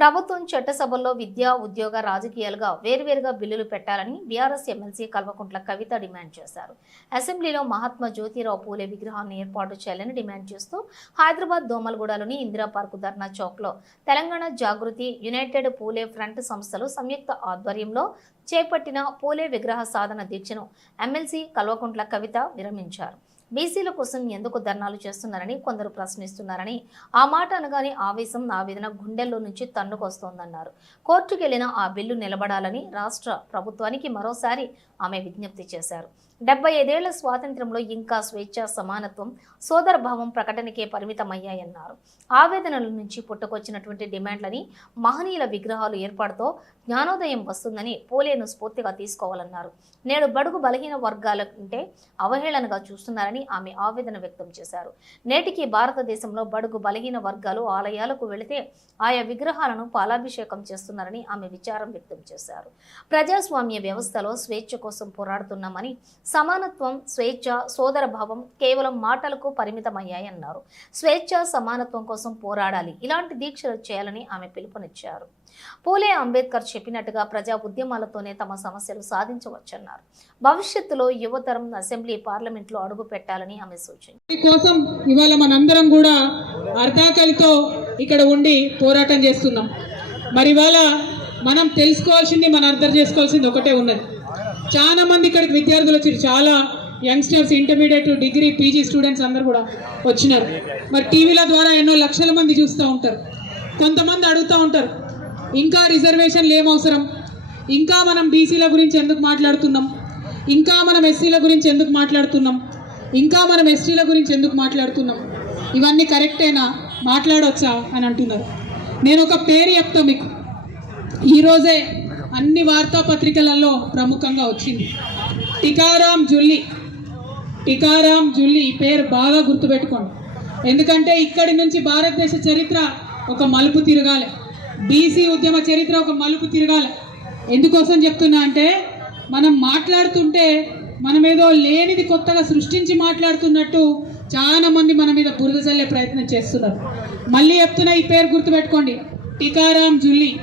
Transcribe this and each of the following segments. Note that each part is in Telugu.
ప్రభుత్వం చట్టసభల్లో విద్య ఉద్యోగ రాజకీయాలుగా వేర్వేరుగా బిల్లులు పెట్టాలని BRS MLC Kalvakuntla Kavitha demand చేశారు. అసెంబ్లీలో మహాత్మా జ్యోతిరావు పూలే విగ్రహాన్ని ఏర్పాటు చేయాలని డిమాండ్ చేస్తూ హైదరాబాద్ దోమలగూడలోని ఇందిరా పార్కు ధర్నా చౌక్లో తెలంగాణ జాగృతి యునైటెడ్ పూలే ఫ్రంట్ సంస్థలు సంయుక్త ఆధ్వర్యంలో చేపట్టిన పూలే విగ్రహ సాధన దీక్షను ఎమ్మెల్సీ కల్వకుంట్ల కవిత విరమించారు. బీసీల కోసం ఎందుకు ధర్నాలు చేస్తున్నారని కొందరు ప్రశ్నిస్తున్నారని ఆ మాట అనగానే ఆవేశం ఆవేదన గుండెల్లో నుంచి తన్నుకొస్తోందన్నారు. కోర్టుకెళ్ళిన ఆ బిల్లు నిలబడాలని రాష్ట్ర ప్రభుత్వానికి మరోసారి ఆమె విజ్ఞప్తి చేశారు. డెబ్బై ఐదేళ్ళ స్వాతంత్ర్యంలో ఇంకా స్వేచ్ఛ సమానత్వం సోదరభావం ప్రకటనకే పరిమితమయ్యాయన్నారు. ఆవేదనల నుంచి పుట్టుకొచ్చినటువంటి డిమాండ్లని మహనీయుల విగ్రహాలు ఏర్పాటుతో జ్ఞానోదయం వస్తుందని పోలేను స్ఫూర్తిగా తీసుకోవాలన్నారు. నేడు బడుగు బలహీన వర్గాల కంటే అవహేళనగా చూస్తున్నారని ఆమె ఆవేదన వ్యక్తం చేశారు. నేటికి భారతదేశంలో బడుగు బలహీన వర్గాలు ఆలయాలకు వెళితే ఆయా విగ్రహాలను పాలాభిషేకం చేస్తున్నారని ఆమె విచారం వ్యక్తం చేశారు. ప్రజాస్వామ్య వ్యవస్థలో స్వేచ్ఛ కోసం పోరాడుతున్నామని సమానత్వం స్వేచ్ఛ సోదర భావం కేవలం మాటలకు పరిమితమయ్యాయన్నారు. స్వేచ్ఛ సమానత్వం కోసం పోరాడాలి. ఇలాంటి దీక్షలు చేయాలని ఆమె పిలుపునిచ్చారు. పూలే అంబేద్కర్ చెప్పినట్టుగా ప్రజా ఉద్యమాలతోనే తమ సమస్యలు సాధించవచ్చన్నారు. భవిష్యత్తులో యువతరం అసెంబ్లీ పార్లమెంట్లో అడుగు పెట్టాలని ఆమె సూచించారు కోసం ఇవాళ మనందరం కూడా అర్ధాకలితో ఇక్కడ ఉండి పోరాటం చేస్తున్నాం. మరి ఇవాళ మనం తెలుసుకోవాల్సింది మనం అర్థం చేసుకోవాల్సింది ఒకటే ఉన్నది. చాలా మంది ఇక్కడికి విద్యార్థులు వచ్చారు చాలా youngsters intermediate degree PG students అందరు కూడా వచ్చినారు. మరి టీవీల ద్వారా ఎన్నో లక్షల మంది చూస్తూ ఉంటారు. కొంతమంది అడుగుతూ ఉంటారు ఇంకా రిజర్వేషన్లు ఏమవసరం? ఇంకా మనం బీసీల గురించి ఎందుకు మాట్లాడుతున్నాం? ఇంకా మనం ఎస్సీల గురించి ఎందుకు మాట్లాడుతున్నాం? ఇంకా మనం ఎస్టీల గురించి ఎందుకు మాట్లాడుతున్నాం? ఇవన్నీ కరెక్టేనా మాట్లాడవచ్చా అని అంటున్నారు. నేను ఒక పేరు చెప్తా మీకు. ఈరోజే అన్ని వార్తాపత్రికలలో ప్రముఖంగా వచ్చింది. టికారాం జుల్లి. టికారాం జుల్లి ఈ పేరు బాగా గుర్తుపెట్టుకోండి. ఎందుకంటే ఇక్కడి నుంచి భారతదేశ చరిత్ర ఒక మలుపు తిరగాలి. బీసీ ఉద్యమ చరిత్ర ఒక మలుపు తిరగాలి. ఎందుకోసం చెప్తున్నా అంటే మనం మాట్లాడుతుంటే మనం ఏదో లేనిది కొత్తగా సృష్టించి మాట్లాడుతున్నట్టు చాలా మంది మన మీద బురద చల్లే ప్రయత్నం చేస్తున్నారు. మళ్ళీ చెప్తున్నా ఈ పేరు గుర్తుపెట్టుకోండి. టికారాం జుల్లి.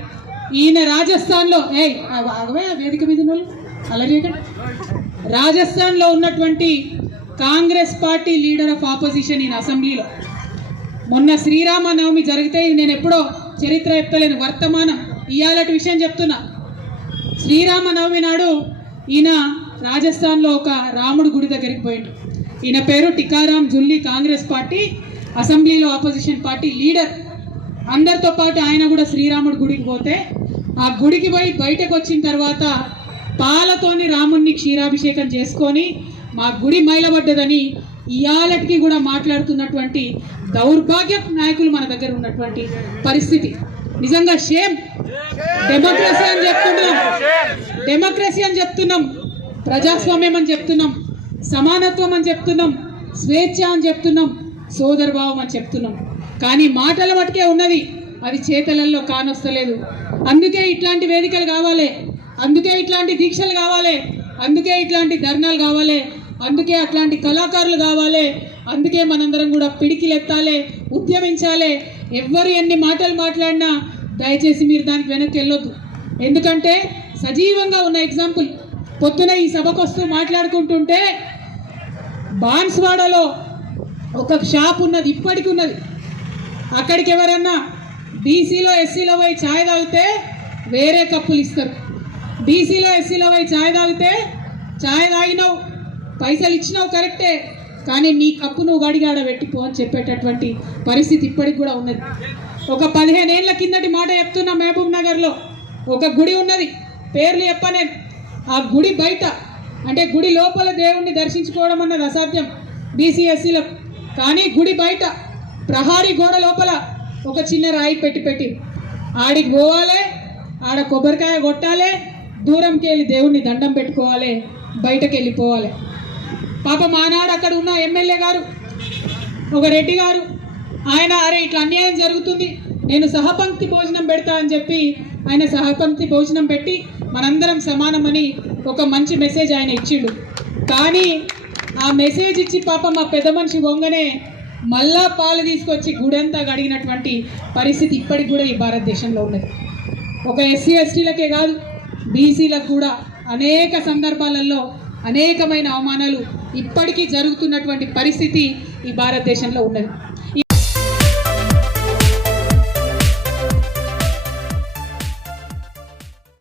ఈయన రాజస్థాన్లో ఏ ఆగవే వేదిక మీద ఉన్న రాజస్థాన్లో ఉన్నటువంటి Congress party leader of opposition ఈయన అసెంబ్లీలో. మొన్న శ్రీరామనవమి జరిగితే నేను ఎప్పుడో చరిత్ర చెప్తలేను వర్తమానం. ఇయాలటి విషయం చెప్తున్నా. శ్రీరామనవమి నాడు ఈయన రాజస్థాన్లో ఒక రాముడు గుడి దగ్గరికి పోయిండు. ఈయన పేరు టికారాం జుల్లి కాంగ్రెస్ పార్టీ అసెంబ్లీలో ఆపోజిషన్ పార్టీ లీడర్. అందరితో పాటు ఆయన కూడా శ్రీరాముడు గుడికి పోతే ఆ గుడికి పోయి బయటకు వచ్చిన తర్వాత పాలతోని రాముణ్ణి క్షీరాభిషేకం చేసుకొని మా గుడి మైలబడ్డదని ఇయాలటికి కూడా మాట్లాడుతున్నటువంటి దౌర్భాగ్య నాయకులు మన దగ్గర ఉన్నటువంటి పరిస్థితి. నిజంగా షేమ్ డెమోక్రసీ అని చెప్తున్నాం. డెమోక్రసీ అని చెప్తున్నాం. ప్రజాస్వామ్యం అని చెప్తున్నాం. సమానత్వం అని చెప్తున్నాం. స్వేచ్ఛ అని చెప్తున్నాం. సోదరభావం అని చెప్తున్నాం. కానీ మాటల మటుకే ఉన్నది. అది చేతలలో కానొస్తలేదు. అందుకే ఇట్లాంటి వేదికలు కావాలి. అందుకే ఇట్లాంటి దీక్షలు కావాలి. అందుకే ఇట్లాంటి ధర్నాలు కావాలి. అందుకే అట్లాంటి కళాకారులు కావాలి. అందుకే మనందరం కూడా పిడికిలెత్తాలి ఉద్యమించాలి. ఎవ్వరు ఎన్ని మాటలు మాట్లాడినా దయచేసి మీరు దానికి వెనక్కి వెళ్ళొద్దు. ఎందుకంటే సజీవంగా ఉన్న ఎగ్జాంపుల్ పొద్దున ఈ సభకు వస్తూ మాట్లాడుకుంటుంటే బాన్స్వాడలో ఒక షాప్ ఉన్నది ఇప్పటికి ఉన్నది. అక్కడికి ఎవరన్నా బీసీలో ఎస్సీలో పోయి ఛాయ్ తాగితే వేరే కప్పులు ఇస్తారు. బీసీలో ఎస్సీలో పోయి ఛాయ్ తాగితే ఛాయ్ తాగినావు పైసలు ఇచ్చినావు కరెక్టే కానీ నీ కప్పు నువ్వు గడిగాడ పెట్టిపో అని చెప్పేటటువంటి పరిస్థితి ఇప్పటికి కూడా ఉన్నది. ఒక పదిహేను ఏళ్ళ కిందటి మాట చెప్తున్నా మహబూబ్ నగర్లో. ఒక గుడి ఉన్నది పేర్లు చెప్పనేను ఆ గుడి బయట అంటే గుడి లోపల దేవుణ్ణి దర్శించుకోవడం అన్నది అసాధ్యం బీసీఎస్సీలో కానీ గుడి బయట ప్రహారీ గోడ లోపల ఒక చిన్న రాయి పెట్టి పెట్టి. ఆడికి పోవాలి ఆడ కొబ్బరికాయ కొట్టాలి దూరంకి వెళ్ళి దేవుణ్ణి దండం పెట్టుకోవాలి బయటకు వెళ్ళిపోవాలి పాప మానాడు అక్కడ ఉన్న ఎమ్మెల్యే గారు ఒక రెడ్డి గారు ఆయన అరే ఇట్లా అన్యాయం జరుగుతుంది నేను సహపంక్తి భోజనం పెడతా అని చెప్పి ఆయన సహపంక్తి భోజనం పెట్టి మనందరం సమానమని ఒక మంచి మెసేజ్ ఆయన ఇచ్చిండు. కానీ ఆ మెసేజ్ ఇచ్చి పాప మా పెద్ద మనిషి వంగనే మళ్ళా పాలు తీసుకొచ్చి గుడంతా గడిగినటువంటి పరిస్థితి ఇప్పటికి కూడా ఈ భారతదేశంలో ఉన్నది. ఒక ఎస్సీ ఎస్టీలకే కాదు బీసీలకు కూడా అనేక సందర్భాలలో అనేకమైన అవమానాలు ఇప్పటికీ జరుగుతున్నటువంటి పరిస్థితి ఈ భారతదేశంలో ఉన్నది.